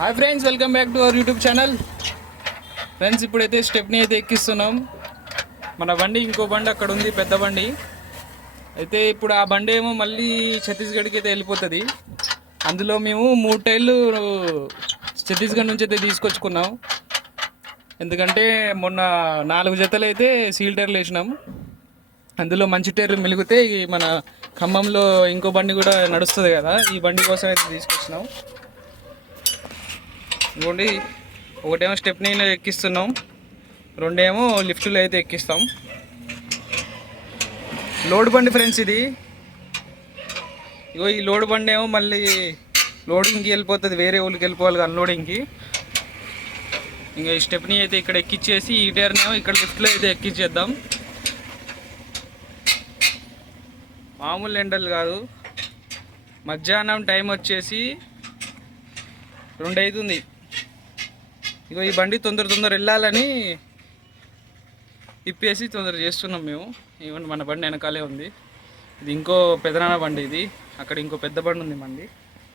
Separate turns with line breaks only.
Hi friends welcome back to our YouTube channel friends ఇప్పుడైతే stepney అయితే ఎక్కిస్తున్నాం. మన బండి ఇంకో బండి అక్కడ ఉంది పెద్ద బండి. అయితే ఇప్పుడు ఆ బండి ఏమో మళ్ళీ ఛత్తీస్గఢ్కి అయితే వెళ్ళిపోతుంది. అందులో మేము మూడు టైర్లు ఛత్తీస్గఢ్ నుంచి అయితే తీసుకొచ్చుకున్నాం. ఎందుకంటే మొన్న నాలుగు జతలు అయితే సీల్ టైర్లు వేసినాం. అందులో మంచి టైర్లు మెలిగితే మన ఖమ్మంలో ఇంకో బండి కూడా నడుస్తుంది కదా ఈ బండి కోసం అయితే తీసుకొచ్చినాం. ఇంకోటి ఒకటేమో స్టెప్నీ ఎక్కిస్తున్నాం. రెండేమో లిఫ్ట్లో అయితే ఎక్కిస్తాం. లోడ్ బండి ఫ్రెండ్స్ ఇది. ఇగో ఈ లోడ్ బండి ఏమో మళ్ళీ లోడింగ్కి వెళ్ళిపోతుంది వేరే ఊరికి వెళ్ళిపోవాలి అన్లోడింగ్కి ఇంకా ఈ స్టెప్ని అయితే ఇక్కడ ఎక్కిచ్చేసి ఈ టైర్నేమో ఇక్కడ లిఫ్ట్లో అయితే ఎక్కిచ్చేద్దాం. మామూలు ఎండలు కాదు. మధ్యాహ్నం టైం వచ్చేసి రెండు అవుతుంది ఇగో ఈ బండి తొందర తొందర వెళ్ళాలని ఇప్పేసి తొందర చేస్తున్నాం మేము. ఇవ్వండి మన బండి వెనకాలే ఉంది. ఇది ఇంకో పెదనాన్న బండి ఇది. అక్కడ ఇంకో పెద్ద బండి ఉంది మంది